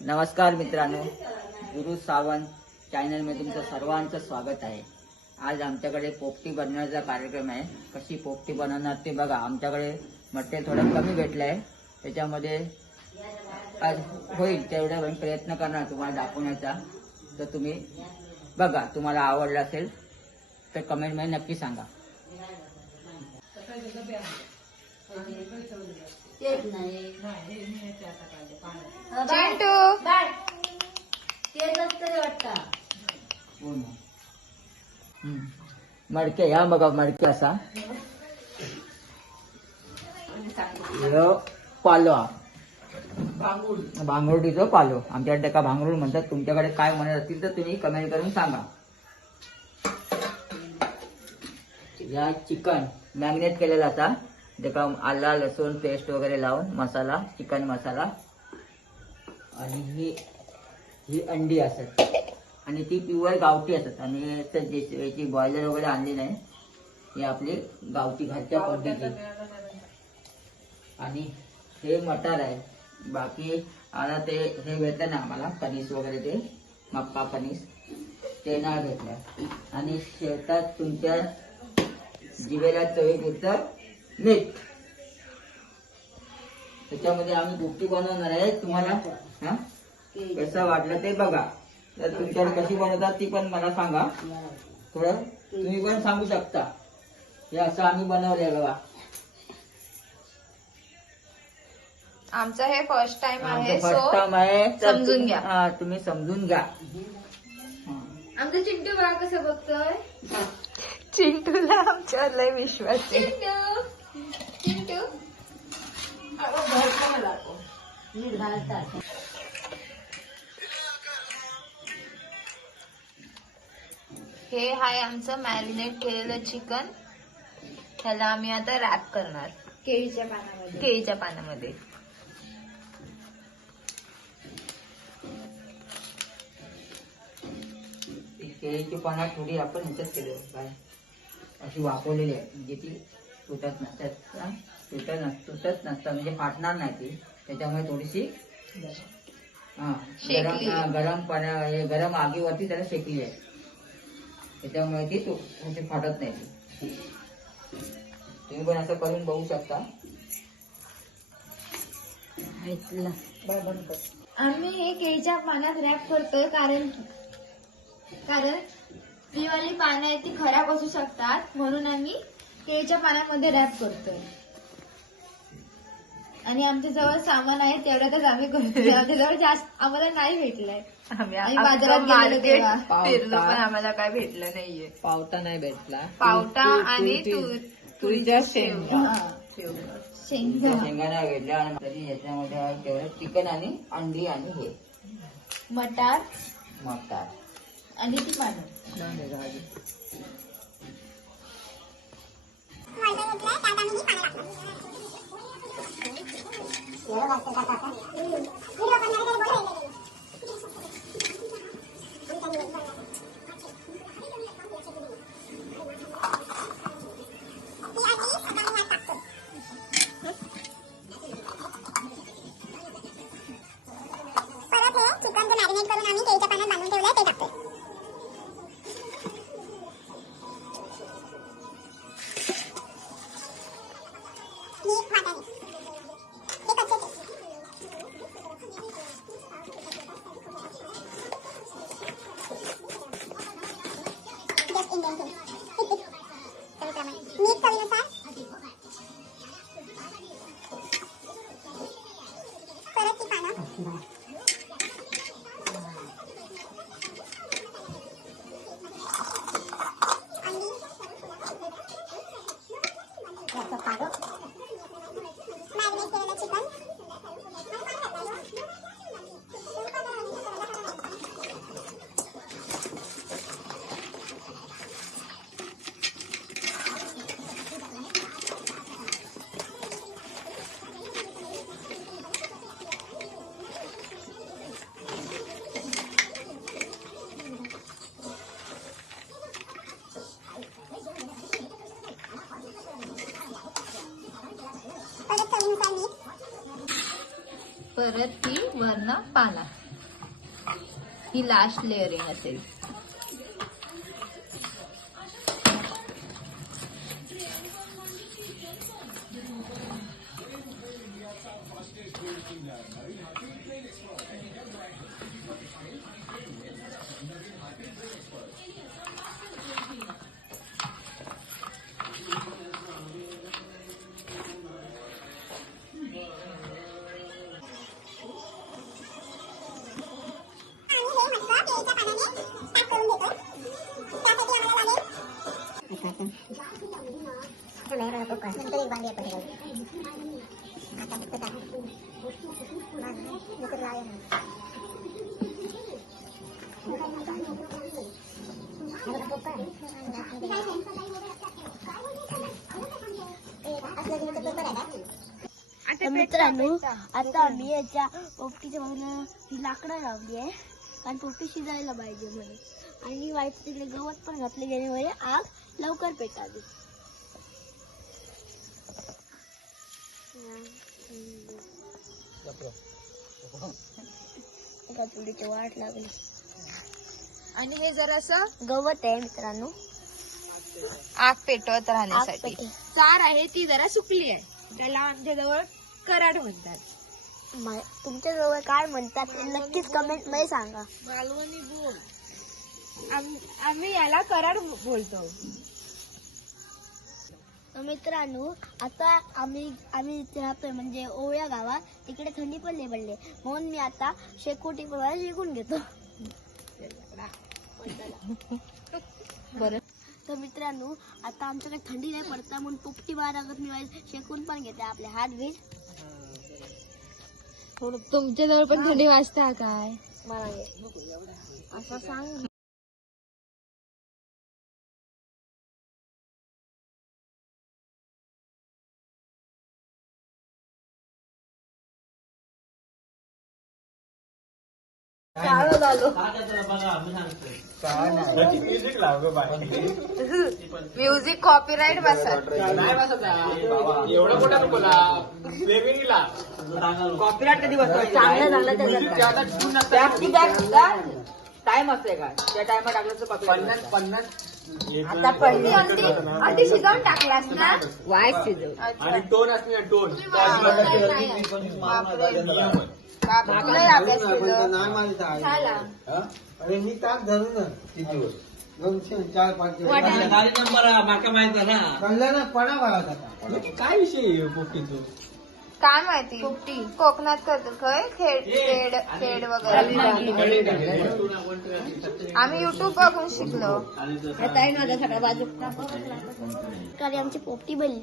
नमस्कार मित्रांनो, गुरु सावंत चॅनलमध्ये तुमचं सर्वांचं स्वागत आहे. आज आमच्याकडे पोपटी बनवण्याचा कार्यक्रम आहे. कशी पोपटी बनवणार ते बघा. आमच्याकडे मटेरियल थोडं कमी भेटलं आहे, त्याच्यामध्ये आज होईल तेवढा प्रयत्न करणार तुम्हाला दाखवण्याचा. तर तुम्ही बघा, तुम्हाला आवडलं असेल तर कमेंटमध्ये नक्की सांगा. मडके ह्या बघा, मडके असा पालो, भांगरुटीचो पालो. आमच्याकडे का भांगरूड म्हणतात, तुमच्याकडे काय म्हणत असतील तर तुम्ही कमेंट करून सांगा. या चिकन मॅरिनेट केलेला आता, त्याका आला लसूण पेस्ट वगैरे लावून मसाला, चिकन मसाला. आणि ही अंडी असत आणि ती प्युअर गावठी असत. आणि याची बॉयलर वगैरे आणली नाही, ही आपली गावठी घरच्या पद्धती. आणि हे मटार आहे. बाकी आता ते हे भेटलं ना आम्हाला, कणीस वगैरे, ते मक्का कणीस ते नाही भेटलं. आणि शेतात तुमच्या जिभेला चवीपुरतं मीठ. त्याच्यामध्ये आम्ही पोपटी बनवणार आहे. तुम्हाला कसं वाटलं ते बघा. तर तुमच्याकडे कशी बनवतात ती पण मला सांगा. थोडं तुम्ही पण सांगू शकता. हे असं आम्ही बनवलंय बघा. आमचं हे फर्स्ट टाइम आहे, फर्स्ट टाइम आहे, समजून घ्या. हा, तुम्ही समजून घ्या. आमचं चिंटू बघा कसं बघतोय. चिंटूला आमच्यावर लय विश्वास आहे. चिंटू हे आहे आमचं मॅरिनेट केलेलं चिकन. ह्याला आम्ही आता रॅप करणार केळीच्या पानामध्ये. केळीची पानं थोडी आपण ह्याच्यात केली काय अशी वापरलेली आहे, म्हणजे ती तुटत नसतात. तुटत नसतात म्हणजे फाटणार नाही ती. त्याच्यामुळे थोडीशी गरम पाण्या गरम आगीवरती त्याला शेकली आहे. त्याच्यामुळे ती म्हणजे फाटत नाही ती. तुम्ही पण असं करून बघू शकता. आम्ही हे केळीच्या पाण्यात रॅप करतोय कारण ही वाली पानं आहेत ती खराब असू शकतात, म्हणून आम्ही केळीच्या पाण्यामध्ये रॅप करतोय. आणि आमच्या जवळ सामान आहे तेवढ्यातच आम्ही करतोय. आमच्या जवळ जास्त आम्हाला नाही भेटलंय. आम्ही बाजारात गेलो तेव्हा फिरलो पण आम्हाला काय भेटलं नाहीये. पावटा नाही भेटला. पावटा आणि तुरीच्या शेंगा शेंगा नाही भेटल्या. आणि याच्यामध्ये तेवढं चिकन आणि अंडी आणि हे मटार आणि ती पानं. परत ती वरनं पाला. ही लास्ट लेअरिंग असेल. मित्रांनो आता आम्ही याच्या पोपटीच्या बाजूला ही लाकडं लावली आहे कारण पोपटी शिजायला पाहिजे म्हणून आणि वाईट तिकडे गवत पण घातले गेल्यामुळे आग लवकर पेटावी. चुलीची वाट लागली आणि हे जरासं गवत आहे मित्रांनो आग पेटवत राहण्यासाठी. आग पेटव. चार आहे ती जरा सुकली आहे, त्याला आमच्या जवळ कराड म्हणतात. तुमच्या जवळ काय म्हणतात ते नक्कीच कमेंट मध्ये सांगा. मालवणी बोल. आम्ही याला कराड बोलतो. मित्रांनो आता आम्ही इथे राहतोय म्हणजे ओव्या गावात, तिकडे थंडी पण लय पडली म्हणून मी आता शेकोटी पण शिकून घेतो. बरं तर मित्रांनो आता आमच्याकडे थंडी नाही पडता म्हणून पोपटी बारागत मी शेकून पण घेते आपले हात बीत. तुमच्या जवळ पण थंडी वाजता काय मला असं सांग. म्युझिक कॉपीराईट बसत. कॉपीराईट कधी टाइम असते का? त्या टाइमात टाकलं तर कॉपीराईट. आता पडली आधी शिजवून टाकलास ना? वाय शिजव आणि टोन असते ना टोन अरे मी ताक धरू ना किती दिवस 200-4-5 माका माहित ना कळलं ना पडा बघा काय विषय पोपटीचं काय माहिती कोकणात करतो खय खेड वगैरे. आम्ही युट्यूब बघून शिकलो. आमची पोपटी बनली.